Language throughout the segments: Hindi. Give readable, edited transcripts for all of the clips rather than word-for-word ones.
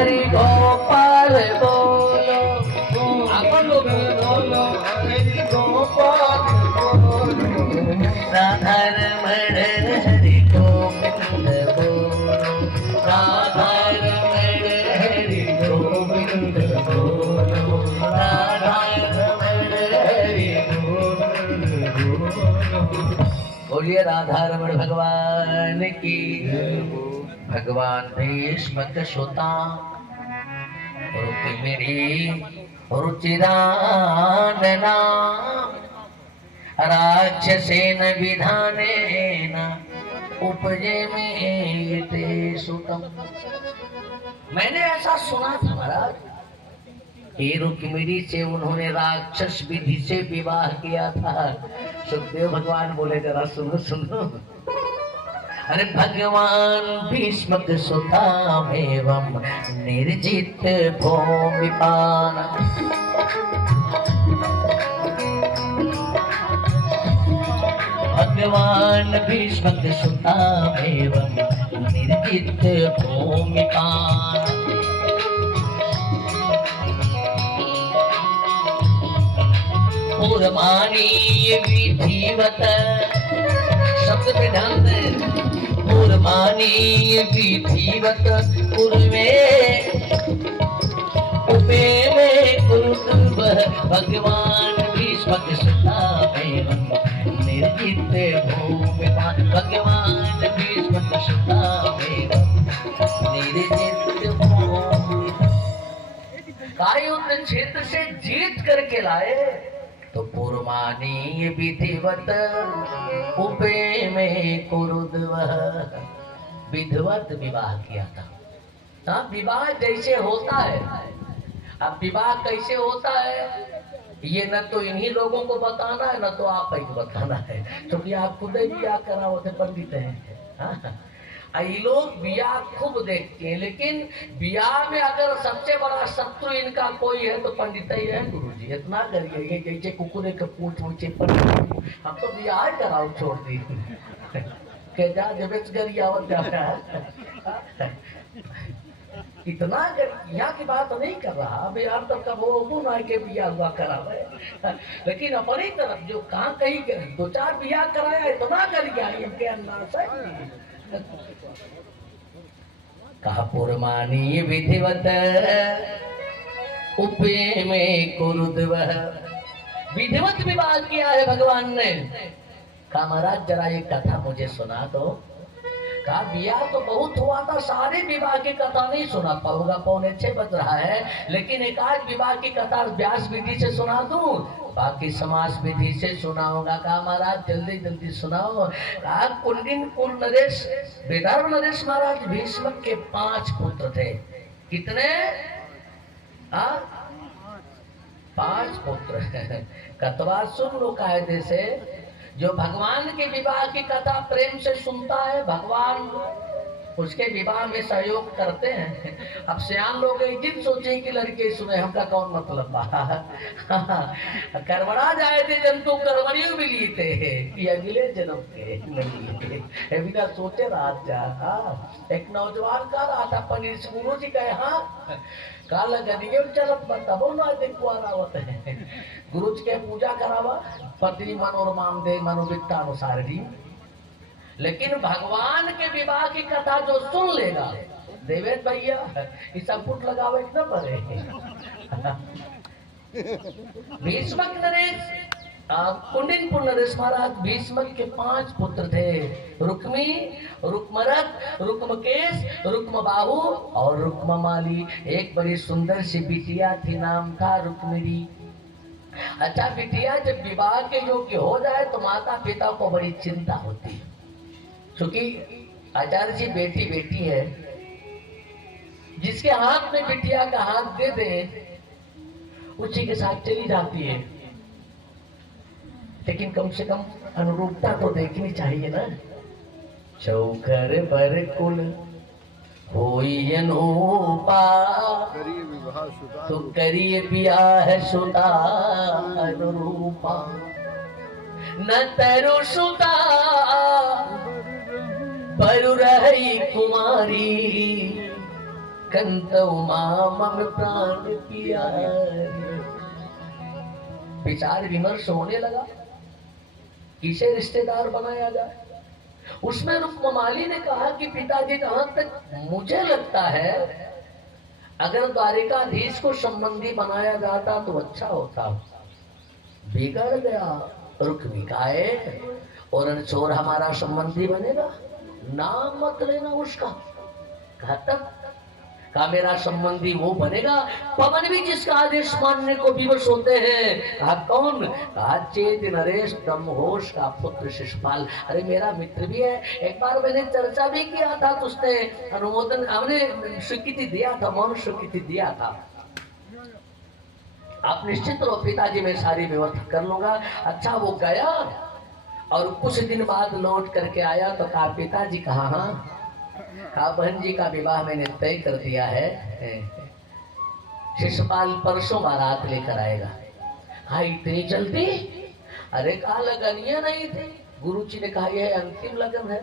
हरि गोपाल बोलो, अपन लोग बोलो हरि गोपाल बोलो, राधा रमण हरि गोविंद बोलो, राधा रमण हरि गोविंद बोलो, राधा रमण हरि गोविंद बोलो। बोलिए राधा रमण भगवान की। भगवान भीष्म सोता रुक्मिणी रुचिरानना राक्षसेन विधानेन उपजे में सुतम। मैंने ऐसा सुना था महाराज, हे रुक्मिणी से उन्होंने राक्षस विधि से विवाह किया था। सुखदेव भगवान बोले जरा सुनो सुनो। अरे भगवान भीष्म सुतामेवं निर्जित भूमिपान। भगवान भीष्म सुतामेवं निर्जित भूमिपान। पूर्वाणीय विधिवत शब्द पे ध्यान दें। पूर्वाणीय विधिवत पूर्वे उपे में कुरुतुब भगवान भीष्म सुतामेवं निर्जित भूमिपान। भगवान भीष्म सुतामेवं निर्जित भूमिपान। युद्ध क्षेत्र से जीत करके लाए तो पूर्वानी विधिवत उपे में कुरुद्व विधिवत विवाह किया था। हाँ, विवाह जैसे होता है। अब विवाह कैसे होता है ये न तो इन्हीं लोगों को बताना है न तो आप ही को बताना है, क्योंकि आप खुद ही विवाह करा होते पंडित हैं। हाँ? ये लोग बियाह खूब देखते हैं, लेकिन बियाह में अगर सबसे बड़ा शत्रु इनका कोई है तो पंडित ही है। गुरु जी इतना करिए, ये जैसे कुकुरे के पूछ पूछे पंडित, हम तो बियाह कराओ छोड़ दी के जा जब गरियावत जाता है। इतना यहाँ की बात नहीं कर रहा बिहार तक का वो ना के बिया हुआ करावे, लेकिन अपनी तरफ जो कहाँ कहीं दो चार बिया कराया इतना कर गया इनके अंदाज से। कहा पुरमानी विधिवत उपे में कुरुद्व विधिवत विवाह किया है भगवान ने। कहा महाराज जरा ये कथा मुझे सुना दो। कहा विवाह तो बहुत हुआ था, सारे विवाह की कथा नहीं सुना पाऊंगा, 6:45 बज रहा है, लेकिन एक आध विवाह की कथा व्यास विधि से सुना दूं, बाकी समास विधि से सुनाऊंगा। कहा महाराज जल्दी जल्दी सुनाओ। कहा कुंडिन कुल नरेश विदर्भ नरेश महाराज भीष्म के 5 पुत्र थे। कितने? 5 पुत्र। कतवा सुन लो कायदे से। जो भगवान के विवाह की कथा प्रेम से सुनता है भगवान उसके विवाह में सहयोग करते हैं। अब सियान लोग एक दिन सोचे कि लड़के सुने, हमका कौन मतलब करवड़ा जाए थे जंतु करवड़ियों भी लिए थे कि अगले जन्म के बिना सोचे रात जा। एक नौजवान का रहा था पनीर गुरु जी कहे हाँ काला गदिये चलत बनता बोलो देखवारावत है। गुरु जी के पूजा करावा पति मनोरमान दे मनोविकता अनुसार ही, लेकिन भगवान के विवाह की कथा जो सुन लेगा देवेश भैया इस संपुट लगावे न पड़े। भीष्म नरेश कुंडिनपुर नरेश महाराज भीष्म के 5 पुत्र थे। रुक्मी, रुक्मरथ, रुक्मकेश, रुक्मबाहु और रुक्ममाली। एक बड़ी सुंदर सी बिटिया थी, नाम था रुक्मिणी। अच्छा बिटिया जब विवाह के योग्य हो जाए तो माता पिता को बड़ी चिंता होती है, क्योंकि आचार्य जी बेटी बेटी है, जिसके हाथ में बिटिया का हाथ दे दे उसी के साथ चली जाती है, लेकिन कम से कम अनुरूपता तो देखनी चाहिए ना। चौकर बर कुल होई अनूपा तो करिए ब्याह सुता अनुरूपा। न तरु सुता परु रही कुमारी कंत मम प्राण प्यारे। विचार विमर्श होने लगा, किसे रिश्तेदार बनाया जाए। उसमें रुक्ममाली ने कहा कि पिताजी, जहां तक मुझे लगता है अगर द्वारिकाधीश को संबंधी बनाया जाता तो अच्छा होता। बिगड़ गया, रुक्मी काए और रणछोड़ हमारा संबंधी बनेगा, नाम मत लेना उसका। घातक का मेरा संबंधी वो बनेगा, पवन भी जिसका आदेश मानने को विवश होते हैं। कहा कौन? कहा चेत नरेश ब्रह्मघोष का पुत्र शिशुपाल। अरे मेरा मित्र भी है, एक बार मैंने चर्चा भी किया था, तो उसने अनुमोदन, हमने स्वीकृति दिया था, मौन स्वीकृति दिया था। आप निश्चित रहो पिताजी, मैं सारी व्यवस्था कर लूंगा। अच्छा वो गया और कुछ दिन बाद लौट करके आया तो कहा पिताजी कहा? हाँ। कहा बहन जी का विवाह मैंने तय कर दिया है, शिशुपाल परसों बारात लेकर आएगा। हाँ इतनी जल्दी? अरे कहा लगनिया नहीं थी। गुरुजी ने कहा यह अंतिम लगन है।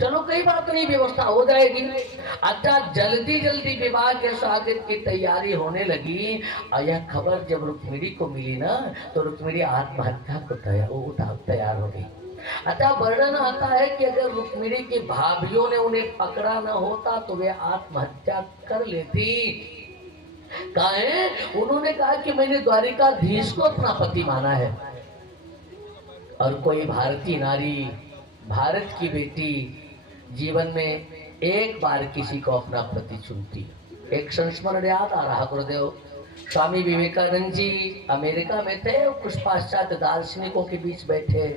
चलो कोई बात नहीं, व्यवस्था हो जाएगी। अच्छा जल्दी जल्दी विवाह के स्वागत की तैयारी होने लगी और यह खबर जब रुक्मिणी को मिली ना, तो रुक्मिणी आत्महत्या को तैयार हो गई। अच्छा वर्णन आता है कि अगर रुक्मिणी की भाभियों ने उन्हें पकड़ा न होता तो वे आत्महत्या कर लेती। कहे उन्होंने कहा कि मैंने द्वारिकाधीश को अपना पति माना है, और कोई भारतीय नारी, भारत की बेटी जीवन में एक बार किसी को अपना पति चुनती है। एक संस्मरण याद आ रहा गुरुदेव, स्वामी विवेकानंद जी अमेरिका में थे, कुछ पाश्चात्य दार्शनिकों के बीच बैठे,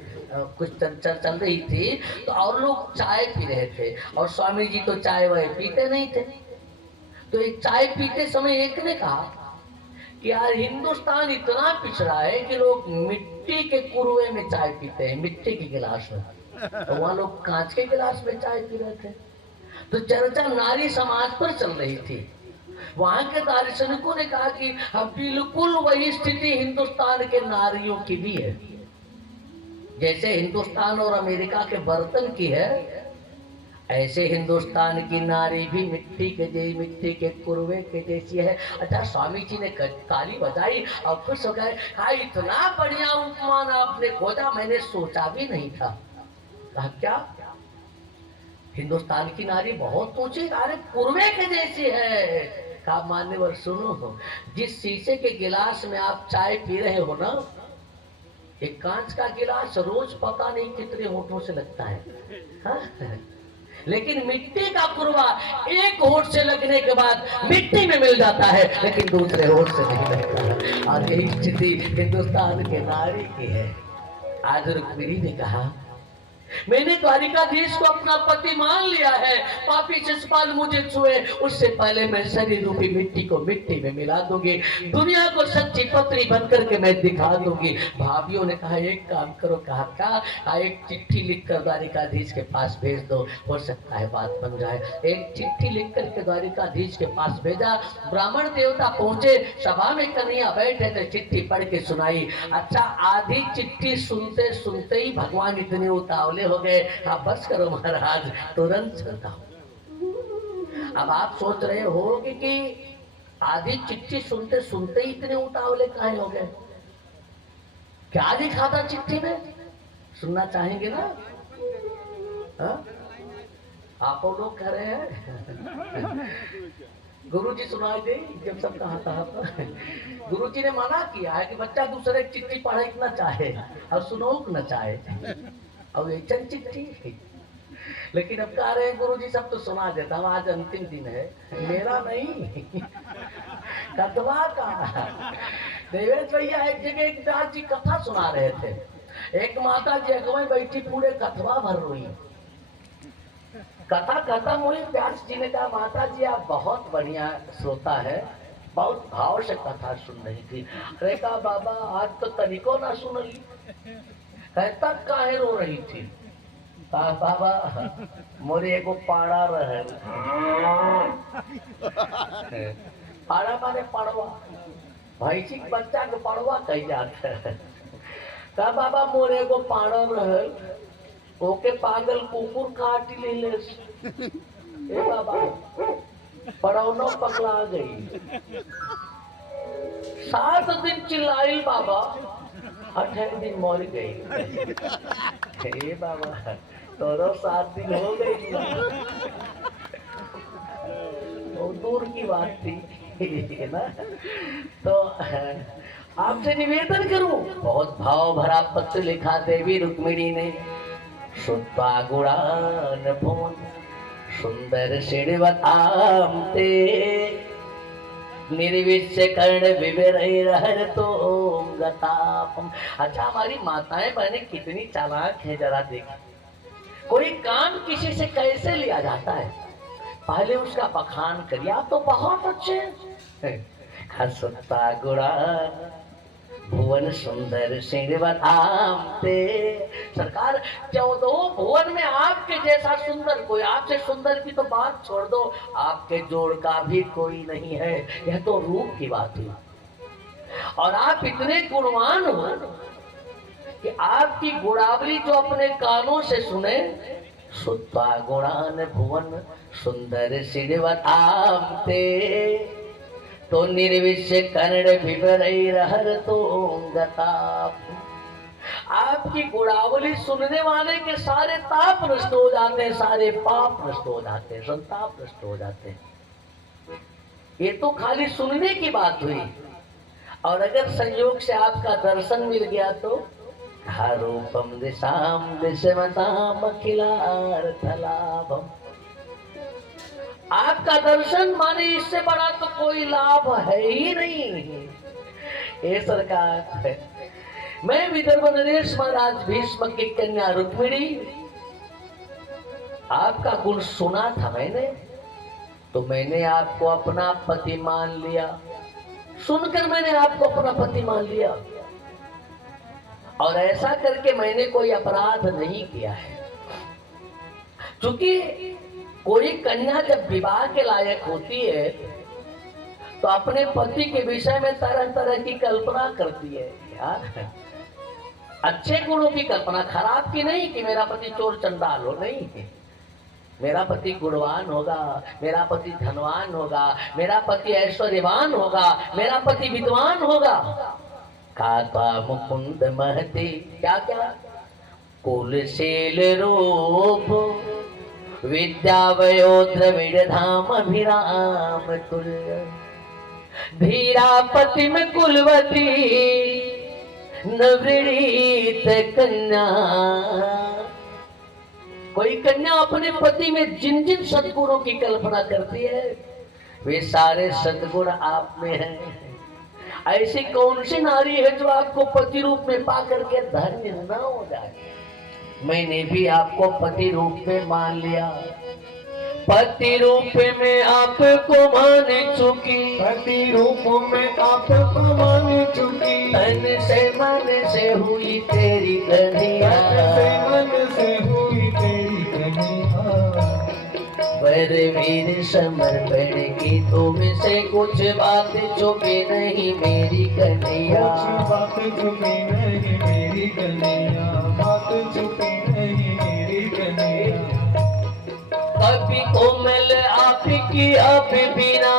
कुछ चर्चा चल रही थी, तो और लोग चाय पी रहे थे और स्वामी जी तो चाय वह पीते नहीं थे। तो एक चाय पीते समय एक ने कहा कि यार हिंदुस्तान इतना पिछड़ा है कि लोग मिट्टी के कुरवे में चाय पीते हैं, मिट्टी के गिलास में, तो वहां लोग कांच के गिलास में चाय पी रहे थे। तो चर्चा नारी समाज पर चल रही थी। वहां के दार्शनिकों ने कहा कि बिल्कुल वही स्थिति हिंदुस्तान के नारियों की भी है। जैसे हिंदुस्तान और अमेरिका के बर्तन की है, ऐसे हिंदुस्तान की नारी भी मिट्टी के कुरवे के जैसी है। अच्छा स्वामी जी ने ताली बजाई और खुश हो गए। कहा इतना बढ़िया उपमान आपने खोजा, मैंने सोचा भी नहीं था। कहा क्या? हिंदुस्तान की नारी बहुत ऊंची, अरे कुरवे के जैसी है। कहा मान्यवर सुनो, जिस शीशे के गिलास में आप चाय पी रहे हो ना, एक कांच का गिलास रोज पता नहीं कितने होठों से लगता है, हाँ? लेकिन मिट्टी का कुरवा एक होठ से लगने के बाद मिट्टी में मिल जाता है, लेकिन दूसरे होठ से नहीं लगता। और यही स्थिति हिंदुस्तान के नारी की है। आज रुक्मिणी ने कहा मैंने द्वारिकाधीश को अपना पति मान लिया है, पापी शिशुपाल मुझे छुए उससे पहले मैं शरीर रूपी मिट्टी को मिट्टी में मिला दूंगी, दुनिया को सच्ची पत्री बन करके मैं दिखा दूंगी। भाभियों ने कहा एक काम करो। कहा क्या? एक चिट्ठी लिखकर द्वारिकाधीश के पास भेज दो, हो सकता है बात बन जाए। एक चिट्ठी लिख करके द्वारिकाधीश के पास भेजा। ब्राह्मण देवता पहुंचे, सभा में कन्हैया बैठे थे, चिट्ठी पढ़ के सुनाई। अच्छा आधी चिट्ठी सुनते सुनते ही भगवान इतने उतावले हो गए। हाँ बस करो महाराज, तुरंत चलता हूं। अब आप सोच रहे होगे कि आधी चिट्ठी सुनते सुनते ही इतने उतावले काहे हो गए? क्या लिखा था चिट्ठी में? सुनना चाहेंगे ना? हा? आप लोग कह रहे हैं गुरु जी सुनाई दे जब सब कहा था। गुरु जी ने मना किया है कि बच्चा दूसरे चिट्ठी पढ़े ना चाहे और सुनो न चाहे, अब एक चिट्ठी। लेकिन अब कह रहे हैं गुरु जी सब तो सुना देता हूँ, आज अंतिम दिन है, मेरा नहीं कथवा का। देवेश भैया एक जगह एक दास जी कथा सुना रहे थे, एक माता जी अगुवाई बैठी पूरे कथवा भर रोई। कथा खत्म हुई, व्यास जी ने कहा माता जी आप बहुत बढ़िया श्रोता है, बहुत भाव से कथा सुन रही थी। अरे कहा बाबा आज तो तनिको ना सुन ली, तक काहे रो रही थी? कहा बाबा मोरे एगो पाड़ा रहे। पाड़ा माने पड़वा, भैंसी बच्चा के पड़वा कही जाता है। कहा बाबा मोरे एगो पाड़ा रहे, ओके पागल कुकुर काट ले ले ए बाबा पड़ौनो पकड़ा गई 7 दिन चिल्लाई बाबा 8 दिन मर गई हे बाबा तोरो 7 दिन हो गई बहुत दूर की बात थी है ना। तो आपसे निवेदन करूं बहुत भाव भरा पत्र लिखा देवी रुक्मिणी ने सुता गुणान भुवन सुंदर शिणवताम ते निर्विश्य कर्ण विविर तो गतापम। अच्छा हमारी माताएं बहनें कितनी चालाक है जरा देखिए कोई काम किसी से कैसे लिया जाता है पहले उसका बखान करिए आप तो बहुत अच्छे हैं। सुता गुणान भुवन सुंदर श्रीवताम ते सरकार 14 भुवन में आपके जैसा सुंदर कोई आपसे सुंदर की तो बात छोड़ दो आपके जोड़ का भी कोई नहीं है यह तो रूप की बात है और आप इतने गुणवान हो कि आपकी गुणावली जो अपने कानों से सुने सुता गुणान भुवन सुंदर श्रीवताम ते तो निर्विश्य कर्ण विवरहर तो गताप। आपकी गुणावली सुनने वाले के सारे ताप नष्ट हो जाते हैं सारे पाप नष्ट हो जाते हैं संताप नष्ट हो जाते हैं। ये तो खाली सुनने की बात हुई और अगर संयोग से आपका दर्शन मिल गया तो रूपम दिशाम दिशमताम अखिलार्थलाभम। आपका दर्शन माने इससे बड़ा तो कोई लाभ है ही नहीं। ये सरकार मैं विदर्भ नरेश महाराज भीष्म की कन्या रुक्मिणी आपका गुण सुना था मैंने तो मैंने आपको अपना पति मान लिया सुनकर मैंने आपको अपना पति मान लिया और ऐसा करके मैंने कोई अपराध नहीं किया है क्योंकि कोई कन्या जब विवाह के लायक होती है तो अपने पति के विषय में तरह तरह की कल्पना करती है यार अच्छे गुणों की कल्पना खराब की नहीं कि मेरा पति चोर चंडाल हो नहीं मेरा पति गुणवान होगा मेरा पति धनवान होगा मेरा पति ऐश्वर्यवान होगा मेरा पति विद्वान होगा काका मुकुंद महती क्या क्या कुलशील रूप विद्यावयो द्रविड़ धाम अभिराम तुल्य धीरापति में कुलवती नवृणीत कन्या। कोई कन्या अपने पति में जिन जिन सद्गुणों की कल्पना करती है वे सारे सद्गुण आप में हैं। ऐसी कौन सी नारी है जो आपको पति रूप में पा करके धन्य न हो जाए। मैंने भी आपको पति रूप में मान लिया पति रूप में आपको मान चुकी पति रूप में आपको मान चुकी तन से मन से हुई तेरी कन्हैया मन से हुई तेरी कन्हैया वर वीर समर्पण की तुमसे कुछ बात छुपी नहीं मेरी कन्हैया बात छुपी नहीं मेरी कन्हैया बात छुपी नहीं मेरी कन्हैया कभी कोमल आपकी आप बिना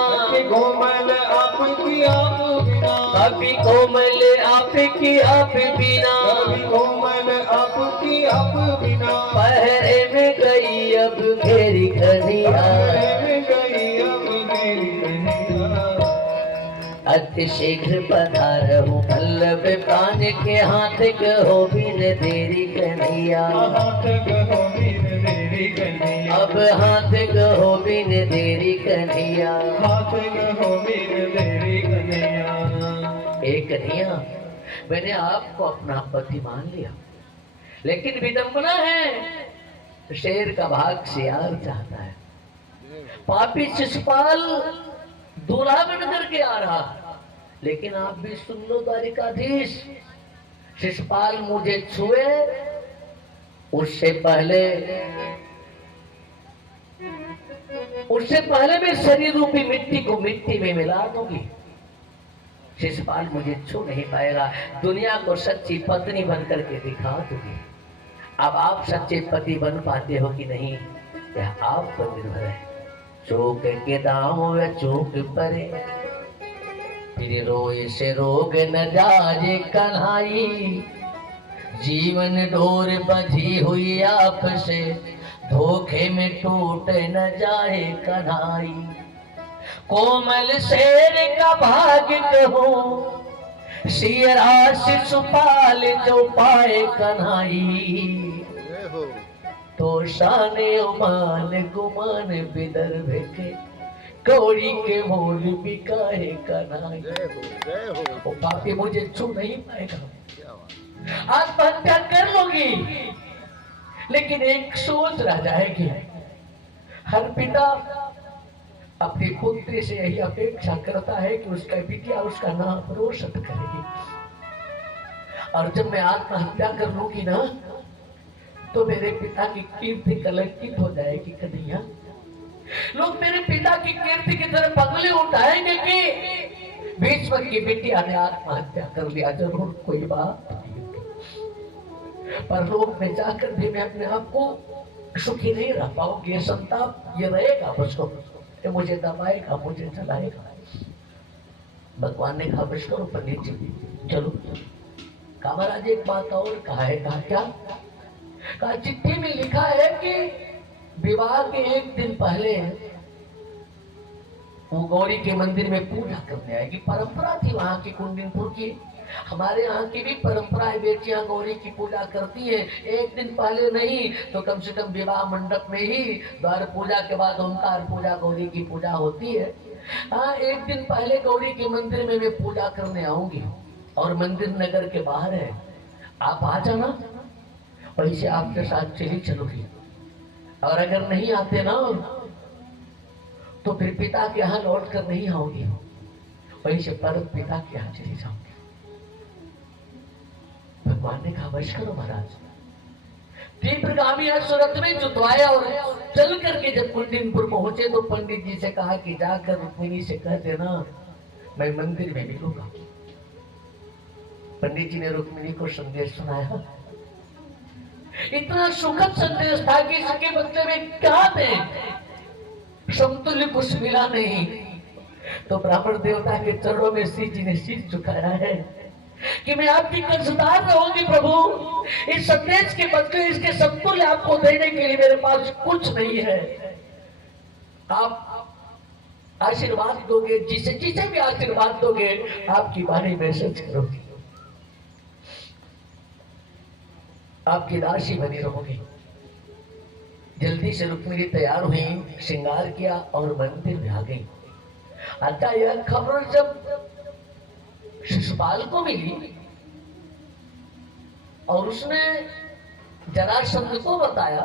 कोमल आपकी आप बिना कभी कोमल आपकी आप बिना कोमल आपकी आप बिना पहरे में गई अब मेरी कन्हैया गई अब मेरी कन्हैया अति शीघ्र पधारहूं वल्लभ प्राण के हाथ कहो बिन देरी कन्हैया हाथ कहो बिन देरी कन्हैया अब हाथ कहो बिन देरी कन्हैया हाथ कहो बिन देरी कन्हैया। एक कन्हैया मैंने आपको अपना पति मान लिया लेकिन विडंबना है शेर का भाग सियार चाहता है पापी शिशुपाल दूल्हा बन करके आ रहा लेकिन आप भी सुन लो द्वारिकाधीश शिशुपाल मुझे छुए उससे पहले मैं शरीर रूपी मिट्टी को मिट्टी में मिला दूंगी शिशुपाल मुझे छू नहीं पाएगा दुनिया को सच्ची पत्नी बन करके दिखा दूंगी अब आप सच्चे पति बन पाते हो कि नहीं, यह आप पर निर्भर है। चूक के दाम व चूक परे, फिर रोए से रोग न जाजे कन्हाई। जीवन डोर बंधी हुई आपसे, धोखे में टूट न जाए कन्हाई। कोमल शेर का भाग्य कहो, सियरा शिशुपाल जो पाए कन्हाई। तो शाने उमान गुमान विदर्भ के, कौड़ी के मोल बिकाए कन्हाई। ओ पापी मुझे छू नहीं पाएगा, आत्महत्या कर लोगी, लेकिन एक सोच रह जाएगी। हर पिता अपनी पुत्री से यही अपेक्षा करता है कि उसका बिटिया उसका नाम रोशन करेगी। और जब मैं आत्महत्या कर लूंगी ना, तो मेरे पिता की कीर्ति कलंकित हो जाएगी। कन्हैया, लोग मेरे पिता की कीर्ति की तरफ पगले उठाएंगे कि भीष्म की बिटिया ने आत्महत्या कर लिया। जरूर कोई बात, पर लोग में जाकर भी मैं अपने आप को सुखी नहीं रह पाऊंगी। ये संताप ये रहेगा मुझको, ये मुझे दबाएगा, मुझे जलाएगा। भगवान ने कहा बस करो पंडित जी, चलो। कहा महाराज एक बात और कहा है। कहा क्या? कहा चिट्ठी में लिखा है कि विवाह के एक दिन पहले वो गौरी के मंदिर में पूजा करने आएगी। परंपरा थी वहां की, कुंडिनपुर की। हमारे यहाँ की भी परंपरा है, बेटियां गौरी की पूजा करती है। एक दिन पहले नहीं तो कम से कम विवाह मंडप में ही द्वार पूजा के बाद ओंकार पूजा गौरी की पूजा होती है। हाँ, एक दिन पहले गौरी के मंदिर में मैं पूजा करने आऊंगी और मंदिर नगर के बाहर है, आप आ जाना। वैसे आपके साथ चली चलूंगी, और अगर नहीं आते ना तो फिर पिता के यहाँ लौट कर नहीं आऊंगी, वहीं से परत पिता के यहाँ चली जाऊंगी। भगवान ने कहा बस करो महाराज। तीव्रगामी सूरत में जुतवाया और चल करके जब कुंडिनपुर पहुंचे तो पंडित जी से कहा कि जाकर रुक्मिणी से कह देना मैं मंदिर में मिलूंगा। पंडित जी ने रुक्मिणी को संदेश सुनाया। इतना सुखद संदेश था कि इसके बदले में क्या दें, समतुल्य कुछ मिला नहीं। तो ब्राह्मण देवता के चरणों में श्री जी ने सिर झुकाया है कि मैं आपकी कर्जदार रहूंगी प्रभु। इस संदेश के बदले इसके समतुल्य आपको देने के लिए मेरे पास कुछ नहीं है। आप आशीर्वाद दोगे, जिसे जिसे भी आशीर्वाद दोगे आपकी बारी में सच करोगी, आपकी राशि बनी रहोगी। जल्दी से रुक्मिणी तैयार हुई, श्रृंगार किया और मंदिर में आ गई। अच्छा, यह खबर जब शिशुपाल को मिली और उसने जरासंध को बताया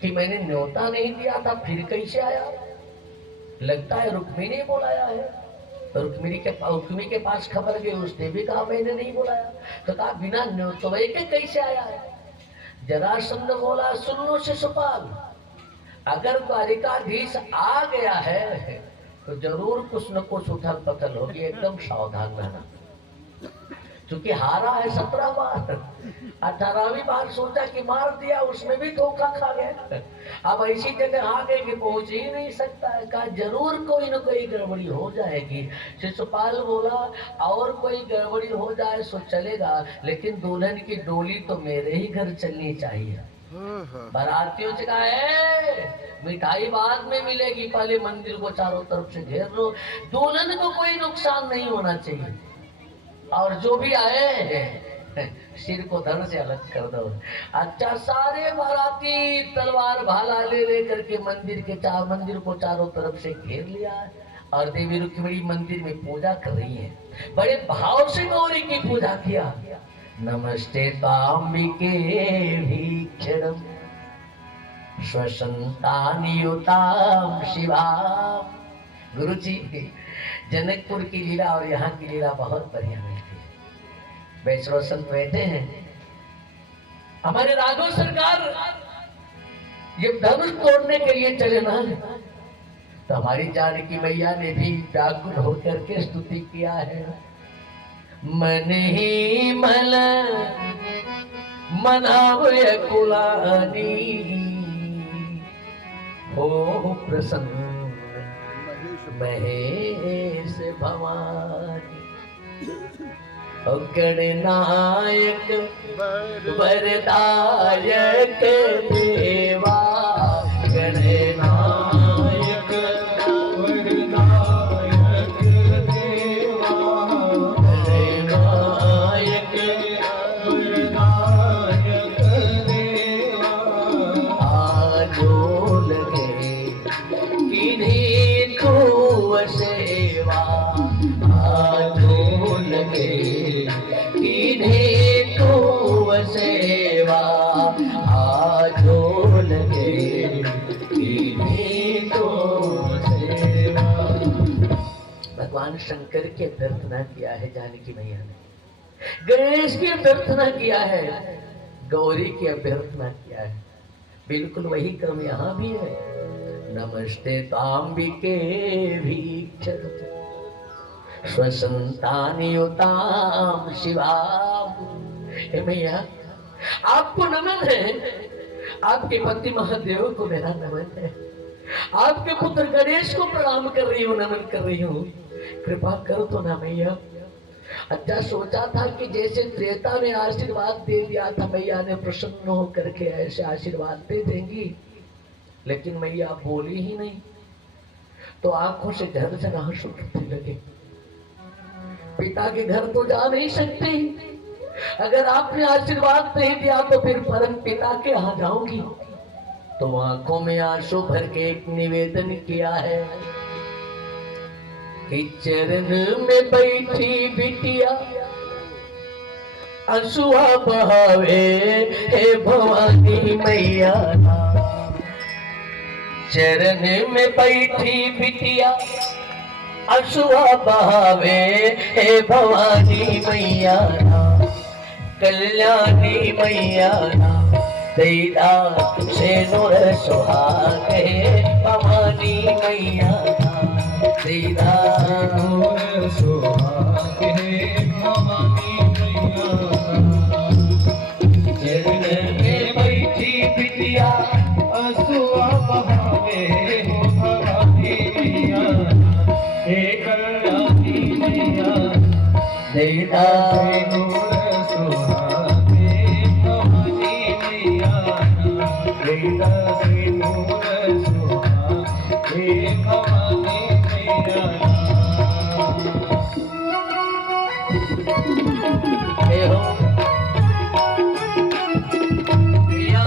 कि मैंने न्योता नहीं दिया था, फिर कैसे आया? लगता है रुक्मिणी ने बुलाया है। रुक्मिणी के पास खबर गई, उसने भी कहा मैंने नहीं बुलाया। तो कहा बिना न्योते के कैसे आया है? जरासंध बोला सुन लो शिशुपाल, अगर द्वारिकाधीश आ गया है तो जरूर कुछ न कुछ उथल पथल होगी, एकदम सावधान रहना। क्योंकि हारा है 17 बार, 18वीं बार सोचा कि मार दिया, उसमें भी धोखा खा गया। अब ऐसी जगह आ गए कि पहुंच ही नहीं सकता है। कहा जरूर कोई न कोई गड़बड़ी हो जाएगी। शिशुपाल बोला और कोई गड़बड़ी हो जाए सो चलेगा, लेकिन दुल्हन की डोली तो मेरे ही घर चलनी चाहिए। बारातियों से कहा है मिठाई बाद में मिलेगी, पहले मंदिर को चारों तरफ से घेर लो, दुल्हन को कोई नुकसान नहीं होना चाहिए। और जो भी आए सिर को धड़ से अलग कर दो। अच्छा, सारे बाराती तलवार भाला ले करके मंदिर को चारों तरफ से घेर लिया और देवी रुक्मिणी मंदिर में पूजा कर रही है। बड़े भाव से गौरी की पूजा किया। नमस्ते तांबिके भीक्षणम स्वसंतानियुताम शिवाम। गुरु जी, जनकपुर की लीला और यहाँ की लीला बहुत बढ़िया मिलती है। वैष्णव संत बैठे हैं, हमारे राघव सरकार ये धनुष तोड़ने के लिए चले ना, तो हमारी जानकी मैया ने भी व्याकुल होकर के स्तुति किया है। मन ही मनावे कुलानी हो प्रसन्न महेश भवानी। गणनायक वरदायक देवा गणनायक वरदायक देवा गणनायक वरदायक देवा आजो लगे किन्हीं को सेवा आजो लगे किन्हीं को सेवा आजो लगे किन्हीं को सेवा। भगवान शंकर की अभ्यर्थना किया है जानकी मैया ने, गणेश की अभ्यर्थना किया है, गौरी की अभ्यर्थना किया है। बिल्कुल वही क्रम यहाँ भी है। नमस्ते तांबिके भीक्षर स्वसंतानियुताम शिवाम। हे मैया आपको नमन है, आपके पति महादेव को मेरा नमन है, आपके पुत्र गणेश को प्रणाम कर रही हूँ, नमन कर रही हूँ, कृपा करो तो ना मैया। अच्छा सोचा था कि जैसे त्रेता में आशीर्वाद दे दिया था, मैया ने प्रसन्न होकर के ऐसे आशीर्वाद दे देंगी, लेकिन मैया बोली ही नहीं, तो आंखों से झरझर आंसू गिरने लगे। पिता के घर तो जा नहीं सकते, अगर आपने आशीर्वाद नहीं दिया तो फिर परम पिता के यहाँ जाऊंगी। तो आंखों में आंसू भर के एक निवेदन किया है कि चरण में बैठी बिटिया आंसुआ बहावे हे भवानी मैया। चरण में बैठी बिटिया आंसुआ बहावे हे भवानी मैया, कल्याणी मैया दैदा तुझे नूर सुहागे भवानी मैया दैदा नूर सुहागे भवानी मैया। चरण में बैठी बिटिया आंसुआ बहावे हो भवानी मैया, हे कल्याणी मैया दैदा नूर सुहागे भवानी मैया, दैदा नूर सुहागे भवानी मैया। हे हो मैया।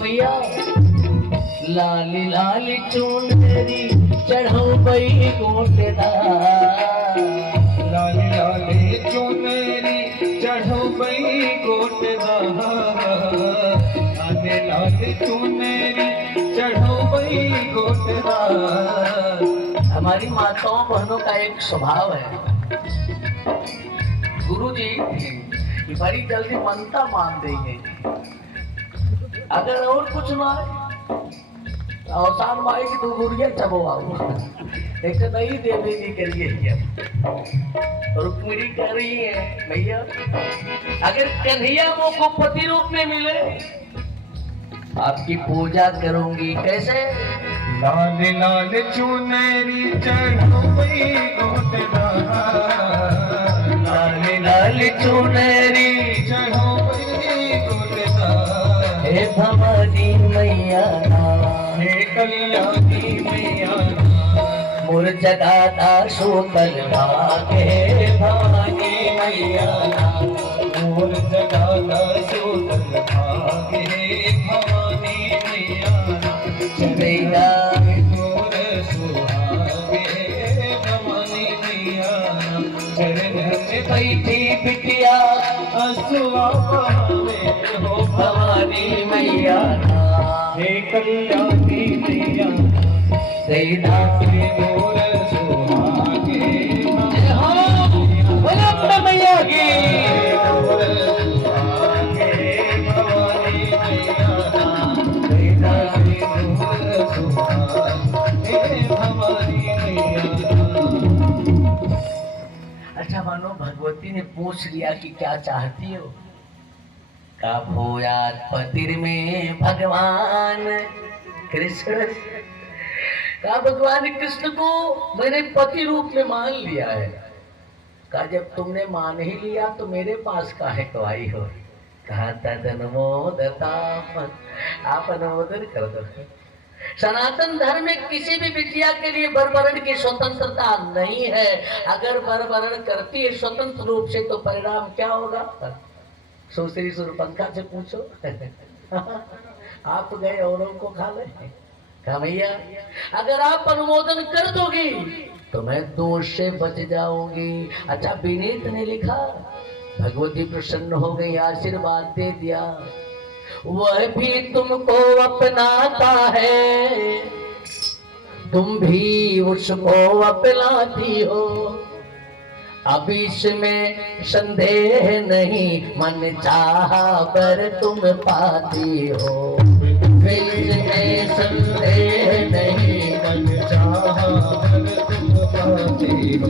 मैया लाली लाली चुनरी चढ़ो बई गोटेदार, लाली लाली चुनरी चढ़ो बई गोटदार, लाली लाली चुनरी चढ़ो बई गोटदार। हमारी माताओं बहनों का एक स्वभाव है, गुरुजी ये बड़ी जल्दी मनता मान देंगे, अगर और कुछ ना अवसान माई की तो गुड़िया चबो आओ एक नहीं देवी जी करिए रुक्मिणी कह रही है भैया अगर कन्हैया वो को पति रूप में मिले आपकी पूजा करूंगी। कैसे? लाल लाल चुनरी चढ़ो बई गोटदार, लाल लाल चुनरी चढ़ो बई गोटदार, हे भवानी मैया हे कल्याणी मैया मोर जगाता सूतल भागे भवानी मैया मोर जगाता सूतल भागे भवानी मैया चलेगा मोर सुहागे भवानी मैया चरण में बैठी बिटिया आंसुआ बहावे हो भवानी मैया हे कल्याणी मैया तेरा सिंदूर सुहागे जय हो बोलो अपने मैया की सिंदूर सुहागे भवानी मैया तेरा सिंदूर सुहागे भवानी मैया। अच्छा मानो भगवती ने पूछ लिया कि क्या चाहती हो, का भूयात पतिर में भगवान कृष्ण, का भगवान कृष्ण को मैंने पति रूप में मान लिया है। कहा जब तुमने मान ही लिया तो मेरे पास काहे को आई हो। कहा तद अनुमोदता, आप अनुमोदन कर दो। सनातन धर्म में किसी भी बिटिया के लिए वरवरण की स्वतंत्रता नहीं है। अगर वरवरण करती है स्वतंत्र रूप से तो परिणाम क्या होगा, सुश्री सूर्यपंखा से पूछो। आप गए औरों को खा ले। कहा भैया अगर आप अनुमोदन कर दोगी तो मैं दोष से बच जाऊंगी। अच्छा विनीत ने लिखा, भगवती प्रसन्न हो गई, आशीर्वाद दे दिया। वह भी तुमको अपनाता है, तुम भी उसको अपनाती हो। अब इसमें संदेह नहीं, मन चाहा पर तुम पाती हो। इसमें संदेह नहीं, मन चाहा पर तुम पाती हो।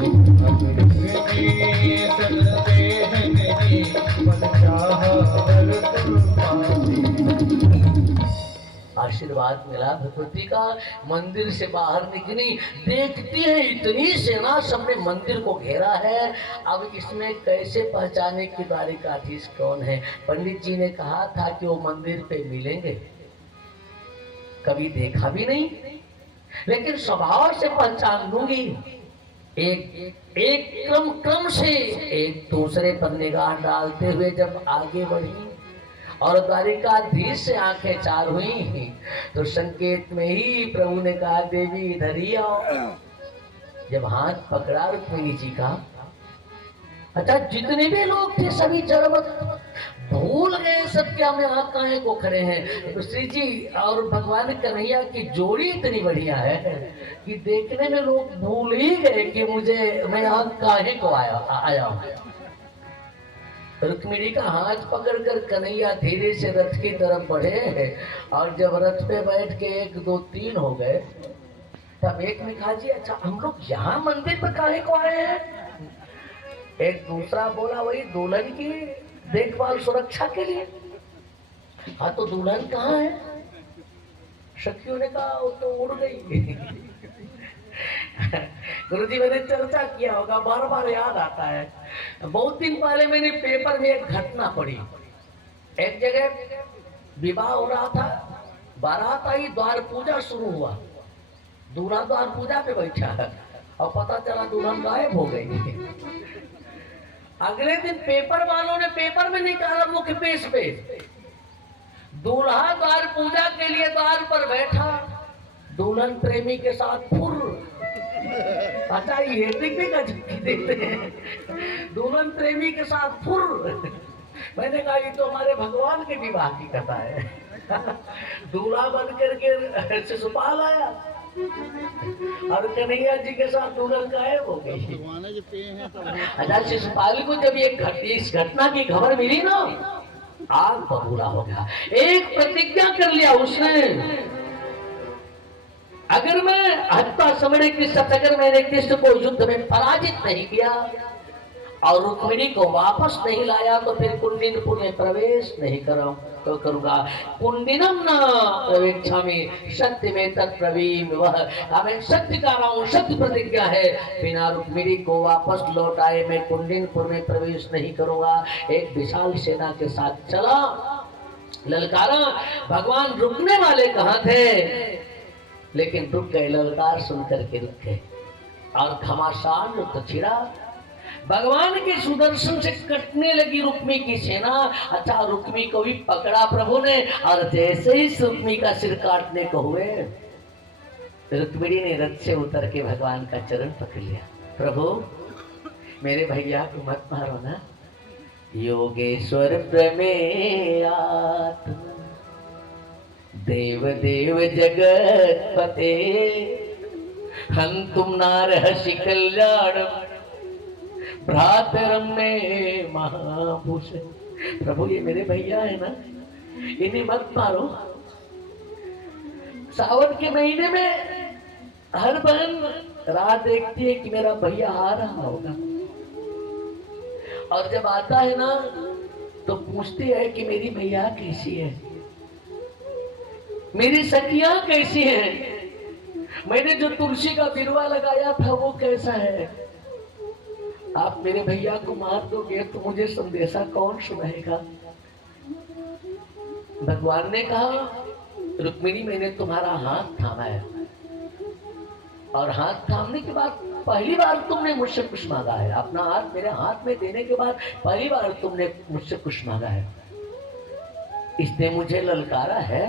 संदेह नहीं, मन चाहा पर तुम पाती हो। आशीर्वाद मिला भगवती का। मंदिर से बाहर निकली, देखती है इतनी सेना सबने मंदिर को घेरा है। अब इसमें कैसे पहचाने कि द्वारिकाधीश कौन है। पंडित जी ने कहा था कि वो मंदिर पे मिलेंगे, कभी देखा भी नहीं, लेकिन स्वभाव से पहचान लूंगी। एक एक क्रम से एक दूसरे पर निगाह डालते हुए जब आगे बढ़ी और द्वारिकाधीश से आंखें चार हुई तो संकेत में ही प्रभु ने कहा देवी इधर ही आओ। जब हाथ पकड़ा रुक्मिणी जी का, अच्छा जितने भी लोग थे सभी जड़वत भूल गए सब क्या हम यहाँ काहे को खड़े हैं। तो श्री जी और भगवान कन्हैया की जोड़ी इतनी बढ़िया है कि देखने में लोग भूल ही गए कि मैं यहाँ काहे को आया हूँ। रुक्मिणी का हाथ पकड़कर कन्हैया धीरे से रथ की तरफ बढ़े और जब रथ पे बैठ के 1 2 3 हो गए तब एक ने कहा जी अच्छा हम लोग यहाँ मंदिर पर काहे को आए हैं। एक दूसरा बोला वही दुल्हन की देखभाल सुरक्षा के लिए। हाँ तो दुल्हन कहाँ है। सखियों ने कहा वो तो उड़ गई। गुरुजी मैंने चर्चा किया होगा, बार बार याद आता है। बहुत दिन पहले मैंने पेपर में एक घटना पढ़ी। एक जगह विवाह हो रहा था, बारात आई, द्वार पूजा शुरू हुआ, दूल्हा द्वार पूजा पे बैठा और पता चला दुल्हन गायब हो गई। अगले दिन पेपर वालों ने पेपर में निकाला मुख्य पेज पे, दूल्हा द्वार पूजा के लिए द्वार पर बैठा, दुल्हन प्रेमी के साथ फुर। अच्छा ये देखते हैं दुल्हन प्रेमी के साथ फुर। मैंने कहा ये तो हमारे भगवान के विवाह की कथा है। दूल्हा बन करके शिशुपाल आया और कन्हैया जी के साथ दुल्हन गायब हो गई। अच्छा शिशुपाल को जब इस घटना की खबर मिली ना, आग बबूला हो गया। एक प्रतिज्ञा कर लिया उसने, अगर मैं हत्या समझने के साथ अगर मैंने कृष्ण को युद्ध में पराजित नहीं किया और रुक्मिणी को वापस नहीं लाया तो फिर कुंडिनपुर में प्रवेश नहीं करूंगा। कुंडिनम न प्रवेक्षामि सत्य में तत्प्रवीम, वह मैं सत्य का रहा हूं, सत्य प्रतिज्ञा है, बिना रुक्मिणी को वापस लौट आए मैं कुंडिनपुर में प्रवेश नहीं करूंगा। एक विशाल सेना के साथ चला, ललकारा। भगवान रुकने वाले कहाँ थे, लेकिन रुक गए, ललकार सुनकर के रुक गए और घमासान युद्ध छिड़ा। भगवान के सुदर्शन से कटने लगी रुक्मी की सेना। अच्छा रुक्मी को भी पकड़ा प्रभु ने और जैसे ही रुक्मी का सिर काटने को हुए, रुक्मिणी ने रथ से उतर के भगवान का चरण पकड़ लिया। प्रभु मेरे भैया को मत मारो ना। योगेश्वर प्रमेयात देव देव जगत पते हंतुम नारहसि कल्याण भ्रातरम में महाभूषण। प्रभु ये मेरे भैया है ना, इन्हें मत मारो। सावन के महीने में हर बहन राह देखती है कि मेरा भैया आ रहा होगा, और जब आता है ना तो पूछती है कि मेरी भैया कैसी है, मेरी सखियां कैसी हैं, मैंने जो तुलसी का बिरवा लगाया था वो कैसा है। आप मेरे भैया को मार दोगे तो मुझे संदेशा कौन सुनाएगा। भगवान ने कहा रुक्मिणी मैंने तुम्हारा हाथ थामा है, और हाथ थामने के बाद पहली बार तुमने मुझसे कुछ मांगा है। अपना हाथ मेरे हाथ में देने के बाद पहली बार तुमने मुझसे कुछ मांगा है। इसने मुझे ललकारा है,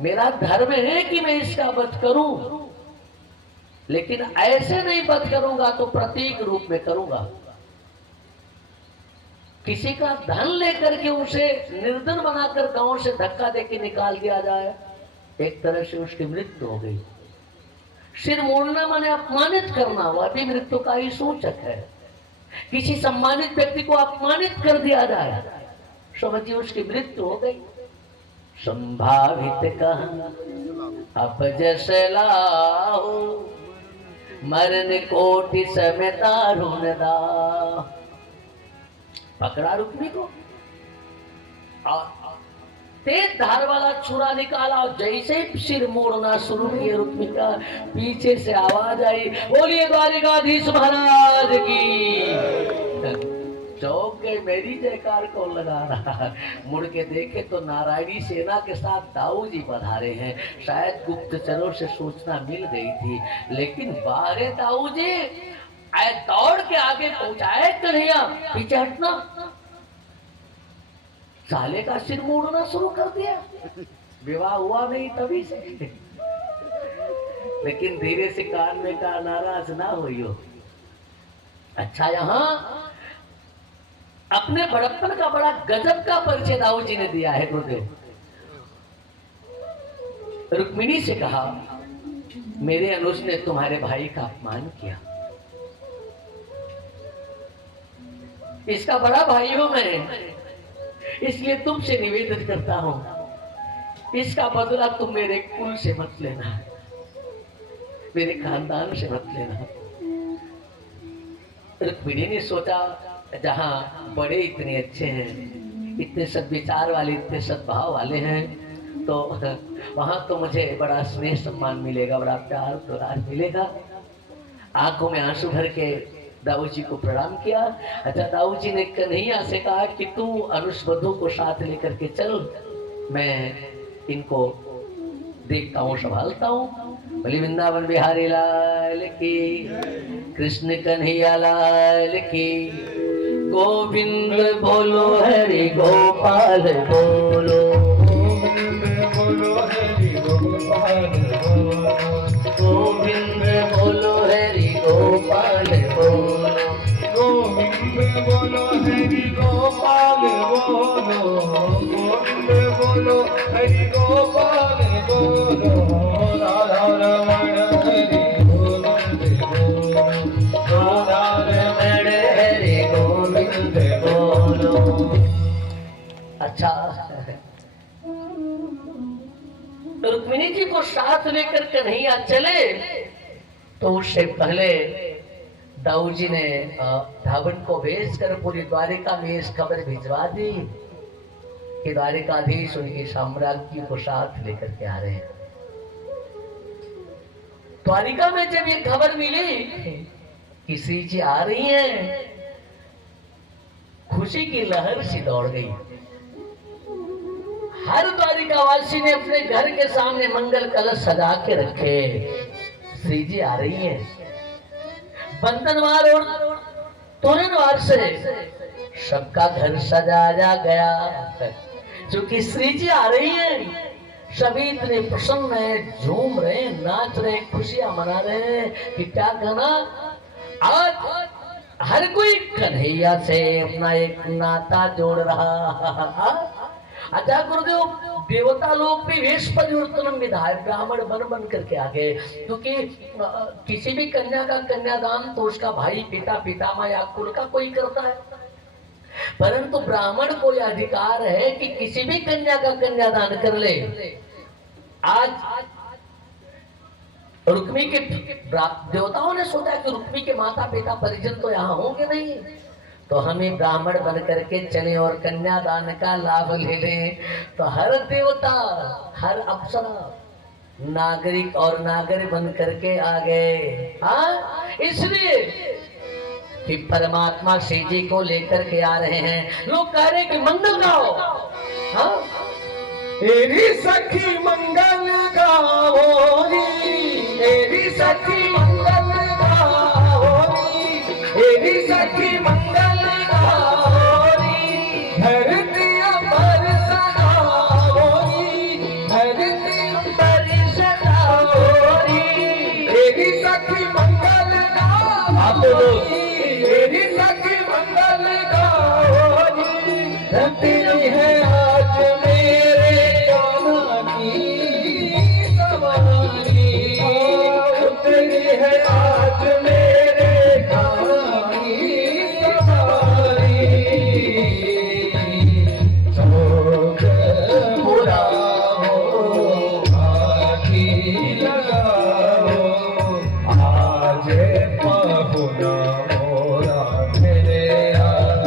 मेरा धर्म है कि मैं इसका वध करूं, लेकिन ऐसे नहीं वध करूंगा तो प्रतीक रूप में करूंगा। किसी का धन लेकर के उसे निर्धन बनाकर गांव से धक्का देके निकाल दिया जाए, एक तरह से उसकी मृत्यु हो गई। सिर मोड़ना माने अपमानित करना, वह भी मृत्यु का ही सूचक है। किसी सम्मानित व्यक्ति को अपमानित कर दिया जाए, समझिए उसकी मृत्यु हो गई। संभावित कहा अब जैसे लाओ मरण कोटि समय दारुण दा। पकड़ा रुक्मी को और तेज धार वाला छुरा निकाला, और जैसे ही सिर मोड़ना शुरू किया रुक्मी का, पीछे से आवाज आई बोलिए द्वारिकाधीश महाराज की। चौक के मेरी जयकार कौन लगा रहा। मुड़ के देखे तो नारायणी सेना के साथ दाऊ जी पधारे हैं। शायद गुप्तचरों से सूचना मिल गई थी, लेकिन बाहर दाऊ जी आए दौड़ के आगे पहुंचाए। कन्हैया पीछे हटना, साले का सिर मोड़ना शुरू कर दिया। विवाह हुआ नहीं तभी से, लेकिन धीरे से कान में कहा नाराज ना होइयो। अच्छा, यहाँ अपने बड़प्पन का बड़ा गजब का परिचय दाऊ जी ने दिया है गुरुदेव। रुक्मिणी से कहा मेरे अनुज ने तुम्हारे भाई का अपमान किया, इसका बड़ा भाई हूं मैं, इसलिए तुमसे निवेदन करता हूं, इसका बदला तुम मेरे कुल से मत लेना, मेरे खानदान से मत लेना। रुक्मिणी ने सोचा जहां बड़े इतने अच्छे हैं, इतने सद्विचार वाले, इतने सद्भाव वाले हैं, तो वहां तो मुझे बड़ा स्नेह सम्मान मिलेगा, बड़ा प्यार दुलार मिलेगा। आंखों में आंसू भर के दाऊ जी को प्रणाम किया। अच्छा, दाऊ जी ने कन्हैया से कहा कि तू अनुष्वधु को साथ लेकर के चल, मैं इनको देखता हूँ, संभालता हूँ। बोली वृंदावन बिहारी लाल की, कृष्ण कन्हैया लाल की। गोविंद बोलो हरि गोपाल बोलो, गोविंद बोलो हरि गोपाल बोलो, गोविंद बोलो हरि गोपाल बोलो, गोविंद बोलो हरि गोपाल बोलो, गोविंद बोलो हरि गोपाल बोलो। राधा रमण हरि गोविंद बोलो, राधा रमण हरि गोविंद बोलो। अच्छा, रुक्मिणी जी को साथ लेकर कन्हैया चले तो उससे पहले दाऊ जी ने धावन को भेजकर पूरी द्वारिका में इस खबर भिजवा दी कि द्वारिकाधीश उनकी साम्राज्ञी को साथ लेकर के आ रहे हैं। द्वारिका में जब ये खबर मिली कि श्री जी आ रही हैं, खुशी की लहर सी दौड़ गई। हर द्वारिकावासी ने अपने घर के सामने मंगल कलश सजा के रखे, श्री जी आ रही हैं। बंधनवार और तोरणवार से सबका घर सजाया गया, क्योंकि श्री जी आ रही हैं। सभी इतने प्रसन्न है, झूम रहे, नाच रहे, खुशियां मना रहे हैं कि क्या कहना, आज हर कोई कन्हैया से अपना एक नाता जोड़ रहा। अच्छा गुरुदेव, देवता लोग भी वेश परिवर्तन विधाय ब्राह्मण बन करके आ गए, क्योंकि किसी भी कन्या का कन्यादान तो उसका भाई, पिता, पितामह या कुल का कोई करता है, परंतु ब्राह्मण को यह अधिकार है कि किसी भी कन्या का कन्यादान कर ले। आज रुक्मी के देवताओं ने सोचा कि रुक्मी के माता पिता परिजन तो यहाँ होंगे नहीं, तो हमें ब्राह्मण बन करके चले और कन्यादान का लाभ ले लें। तो हर देवता, हर अप्सरा नागरिक और नागर बन करके आ गए। हाँ, इसलिए कि परमात्मा श्री जी को लेकर के आ रहे हैं। लोग कह रहे कि मंगल गाओ। हाँ, तेरी सखी मंगल गाओरी, तेरी सखी मंगल गाओरी, तेरी सखी मंगल गाओरी, धरती पर सदाओरी, धरती पर सदाओरी, तेरी सखी मंगल गाओरी, तेरी सखी मंगल गाओरी, धरती है आज मेरे कान्हा की सवारी, उतरी है आज मेरे कान्हा की सवारी, शोक बुरा हो आखी लगाओ, आज पहुना मोरा मेरे आज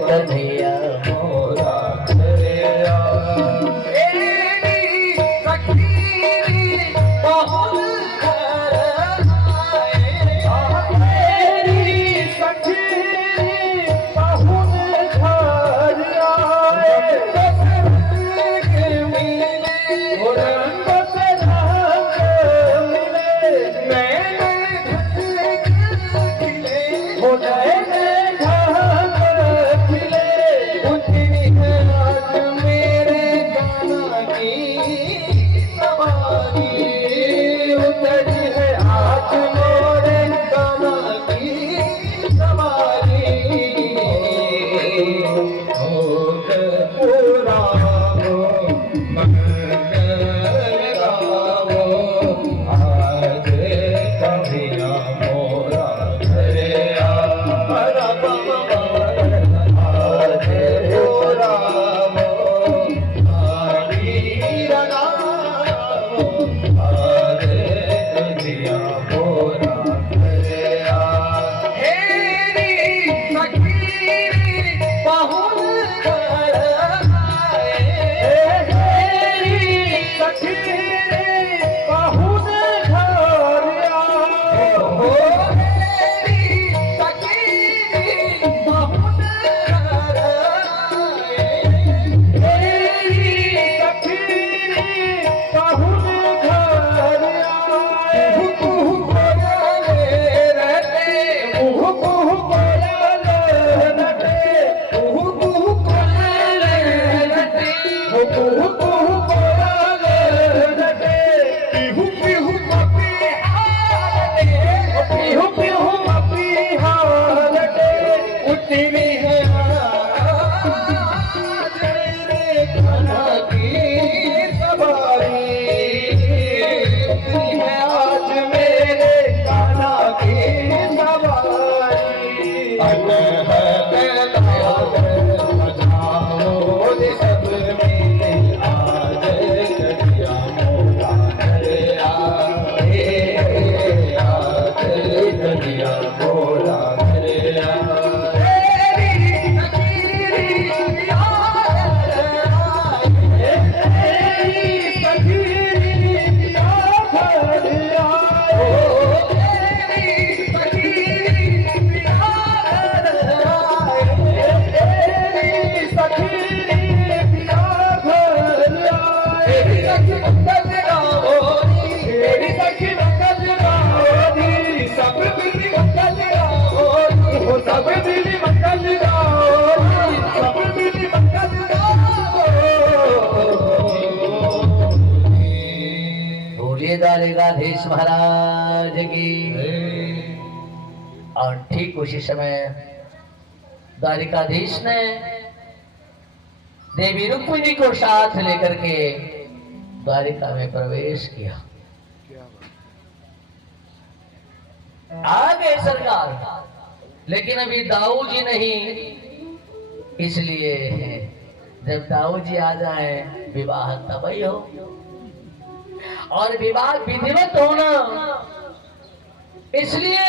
कन्हैया मोरा मेरे सखी बहुत घर आए, सखी बहुत घर आए, मिले रंग मिले, मैंने खिले हो गए द्वारिकाधीश महाराज की। और ठीक उसी समय द्वारिकाधीश ने देवी रुक्मिणी को साथ लेकर के द्वारिका में प्रवेश किया। आ गए सरकार, लेकिन अभी दाऊ जी नहीं, इसलिए जब दाऊ जी आ जाए विवाह तब ही हो, और विवाह विधिवत होना, इसलिए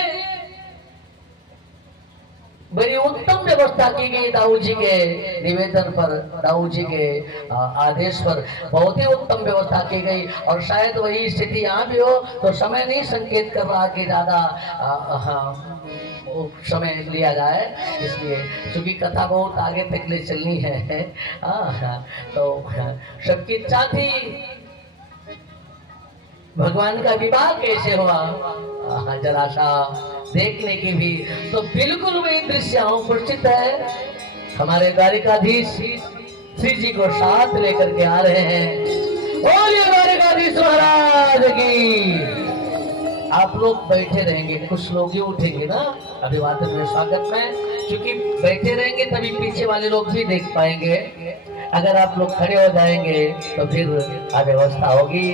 बड़ी उत्तम व्यवस्था की गई। दाऊ जी के निवेदन पर, दाऊ जी के आदेश पर बहुत ही उत्तम व्यवस्था की गई। और शायद वही स्थिति यहाँ भी हो, तो समय नहीं संकेत कर रहा कि ज्यादा समय लिया जाए, इसलिए क्योंकि कथा बहुत आगे तक ले चलनी है। तो सबकी इच्छा थी भगवान का विवाह कैसे हुआ जरा सा देखने की भी, तो बिल्कुल वही दृश्य उपस्थित है। हमारे द्वारिकाधीश श्री जी को साथ लेकर के आ रहे हैं। बोलिए द्वारिकाधीश महाराज की। आप लोग बैठे रहेंगे, कुछ लोग ही उठेंगे ना अभिवादन में, स्वागत में, क्योंकि बैठे रहेंगे तभी पीछे वाले लोग भी देख पाएंगे। अगर आप लोग खड़े हो जाएंगे तो फिर अव्यवस्था होगी।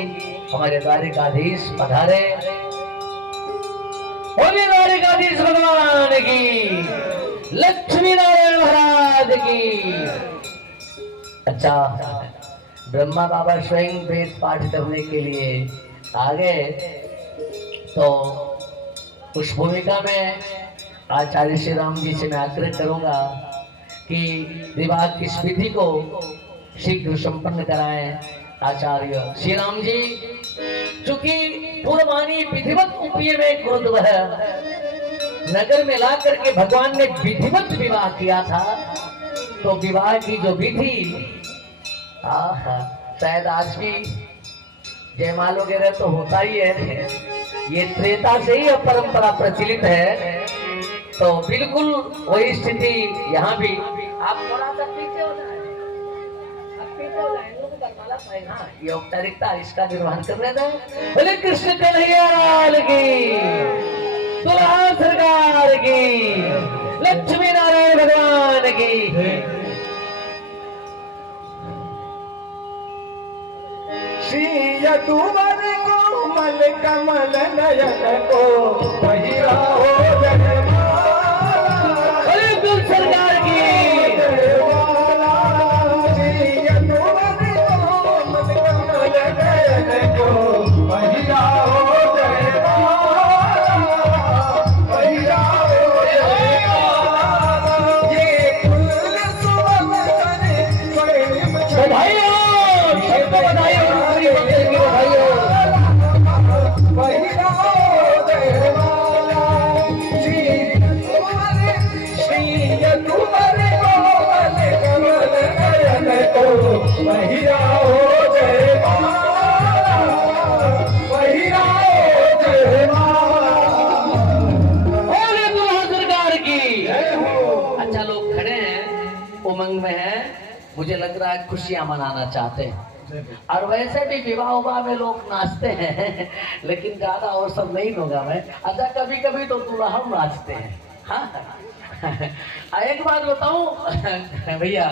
हमारे द्वारिकाधीश पधारे। बोलिए द्वारिकाधीश भगवान की, लक्ष्मी नारायण महाराज की। अच्छा, ब्रह्मा बाबा स्वयं वेद पाठ करने के लिए आ गए, तो उस भूमिका में आचार्य श्री राम जी से मैं आग्रह करूंगा कि विवाह की विधि को शीघ्र संपन्न कराएं। आचार्य श्री राम जी, चूंकि पूर्वानी विधिवत उपये में गुरुद्व है, नगर में ला करके भगवान ने विधिवत विवाह किया था, तो विवाह की जो विधि शायद आज भी जयमाल वगैरह तो होता ही है, ये त्रेता से ही अब परंपरा प्रचलित है, तो बिल्कुल वही स्थिति यहाँ भी। आप थोड़ा सा पीछे हो जाए, पीछे हो जाए, लोग बरमाला पाए ना, ये औपचारिकता इसका निर्वहन करने दें। बोले कृष्ण कन्हैया लाल की, दुल्हा सरकार की, लक्ष्मी नारायण भगवान की। श्री यदुवर कोमल कमल नयन को पहिरा हो जयमाला। बिल्कुल सरकार की। श्री यदुवर कोमल कमल नयन को पहिरा हो जयमाला, पहिरा हो जयमाला। ये फूल सुवन तने स्वर्णिम बधाइयों, सबको बधाइयों। अच्छा, लोग खड़े हैं, उमंग में हैं, मुझे लग रहा है खुशियां मनाना चाहते हैं। और वैसे भी विवाह उवाह में लोग नाचते हैं, लेकिन ज्यादा अवसर नहीं दूंगा मैं। अच्छा, कभी कभी तो दूल्हा नाचते हैं। हाँ, एक बात बताऊं भैया,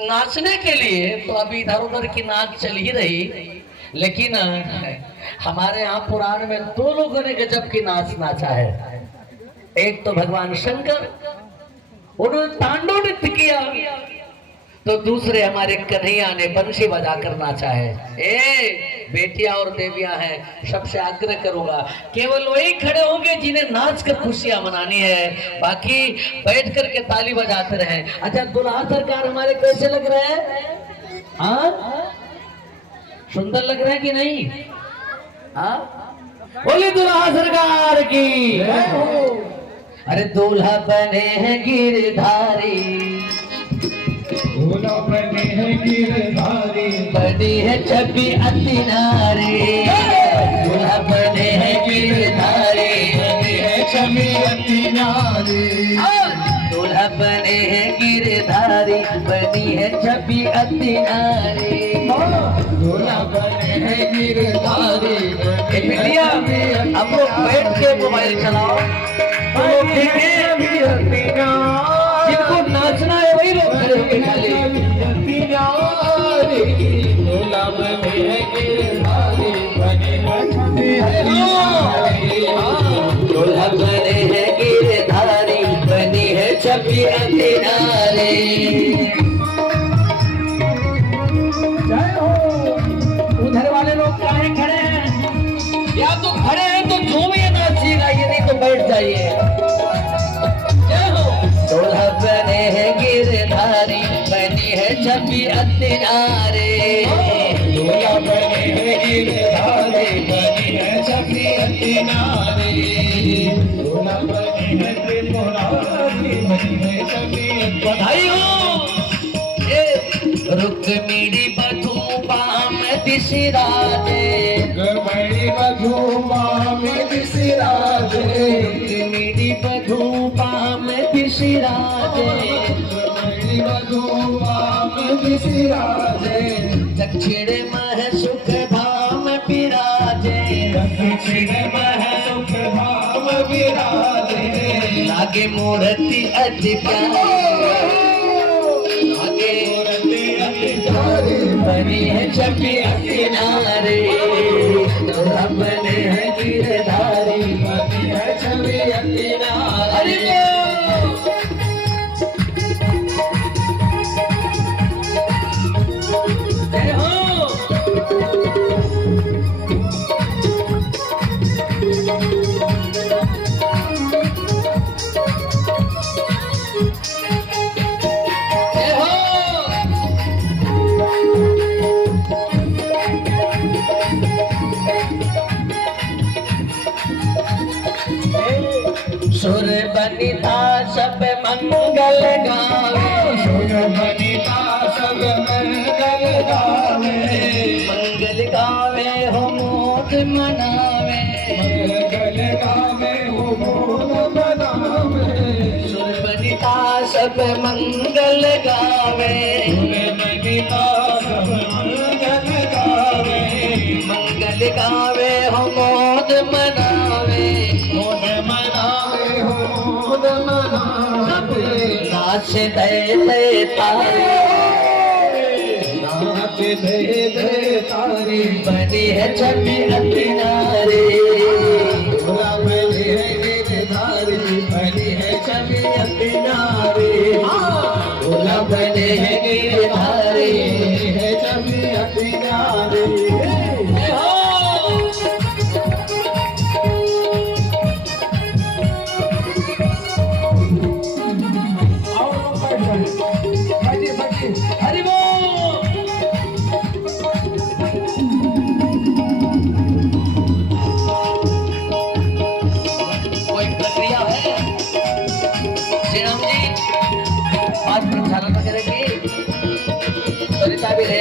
नाचने के लिए तो अभी इधर उधर की नाच चल ही रही, लेकिन हमारे यहाँ पुराण में दो लोगों ने गजब की नाच नाचा है। एक तो भगवान शंकर, उन्होंने तांडव नृत्य किया, तो दूसरे हमारे कन्हैया ने बंसी बजा कर नाचा है। बेटियां और देवियां हैं, सबसे आग्रह करूंगा केवल वही खड़े होंगे जिन्हें नाच कर खुशियां मनानी है, बाकी बैठ कर के ताली बजाते रहे। अच्छा, दुल्हा सरकार हमारे कैसे लग रहे हैं? हाँ, सुंदर लग रहे हैं कि नहीं? हाँ, बोली दुल्हा सरकार की। अरे दूल्हा बने हैं गिरधारी, दूल्हा बने हैं गिरधारी, बनी है छवि अति नारी। दूल्हा बने हैं गिरधारी, बने हैं छवि अति नारी। दूल्हा बने हैं गिरधारी, बनी है छवि अति नारी। दूल्हा बने हैं गिरधारी, बिटिया, अब लोग बैठ के मोबाइल चलाओ। जिनको नाचना है वही लोग खड़े होके खाली दूल्हा बने हैं गिरधारी बनी है छवि किनारे। उधर वाले लोग काहे खड़े हैं? या तो खड़े हैं तो झूमिए नाचिएगा, ये नहीं तो बैठ जाइए। जय हो। दूल्हा बने हैं गिरधारी बनी है छवि किनारे। दूल्हा बने हैं गिरधारी बनी है छवि किनारे। दूल्हा बने हैं त्रिपुरारी बनी है छवि। बधाई हो। रुक्मिणी बधूबा में दिशराजे। रुक्मिणी बधूबा में दिशराजे। रुक्मिणी बधूबा में दिशराजे। रुक्मिणी बधूबा में दिशराजे। दक्षिण मह सुख धाम विराजे। दक्षिण मह सुख धाम विराजे। लागे मूर्ति अति प्यारी बनी है छवि किनारे। दूल्हा बने हैं गिरधारी बनी है छवि किनारे। जय हो। सुर बनिता सब मंगल गावे। सुर बनिता सब मंगल गावे। मंगल गावे हो मोद मनावे। मंगल गावे हो मोद मनावे। सुर बनिता सब मंगल गावे। सुर बनिता सब मंगल गावे। मंगल गावे हो मोद मनावे। मोद मनावे हो मोद मनावे। नाच दे तारे। नाच दे तारी बनी है छवि किनारे। दूल्हा बने हैं गिरधारी बनी है छवि किनारे। दूल्हा बने हैं गिरधारी बनी है छवि किनारे। हरि बोल। कोई प्रक्रिया है श्री राम जी? आज प्रचारण करेगी सरिता भी है।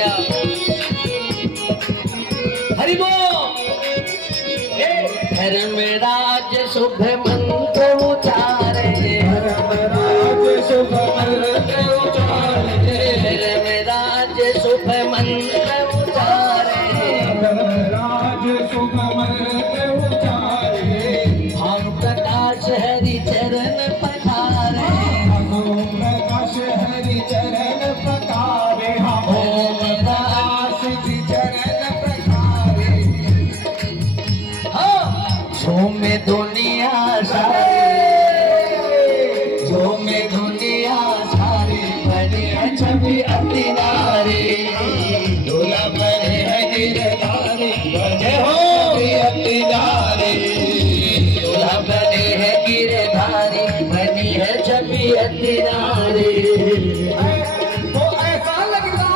हरि बोल। धर्मराज शुभ मंत्र उचारे। धर्मराज शुभ मंत्र उचारे। धर्मराज शुभ मंत्र उचारे। धर्मराज शुभ मंत्र उचारे। भानु प्रकाश हरि चरण पधारे। भानु प्रकाश हरि चरण पधारे। ओम दास जी चरण पधारे। झूमे दुनिया सारी। झूमे दुनिया सारी बनी है छवि किनारे। दूल्हा बने हैं गिरधारी जय हो किनारे। दूल्हा बने हैं गिरधारी बनी है छवि किनारे। वो ऐसा लगता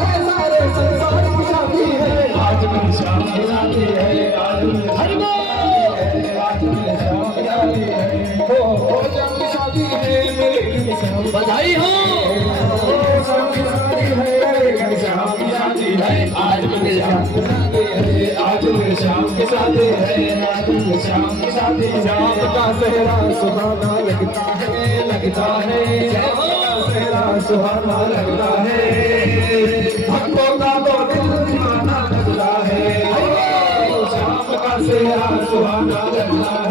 है सारे संसार की शादी है। आज मेरी शाम की शादी है। आज मेरी शादी है। हो शाम की शादी है मेरी शाम। बधाई हो। शाम की शादी है शाम की शादी है। आज मेरी शाम की शादी है। आज मेरी शाम की शादी है। आज मेरी शाम की शादी। शाम का सेहरा सुहाना लगता है। लगता है शाम का सेहरा सुहाना लगता है। भक्तों का तो दिल दीवाना लगता है। शाम का सेहरा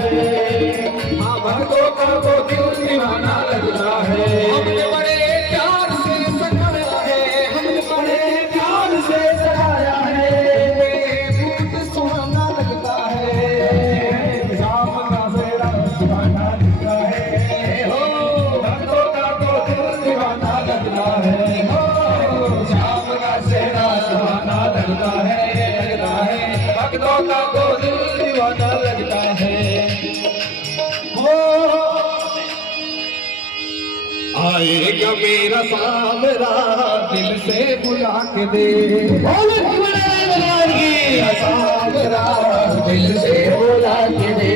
हाँ भक्तों का वो दिल दीवाना लगता है। हमने बड़े प्यार से सजाया है, हमने बड़े प्यार से सजाया है, दूध सुहाना लगता है, शाम का सेरा सुहाना लगता है। हो भक्तों का तो दिल दीवाना लगता है, हो शाम का सेरा सुहाना लगता है, भक्तों का तो दिल दीवाना लगता है। आएगा मेरा सावरा दिल से बुला के दे, बोलो भगवान की सावरा दिल से बोला के दे।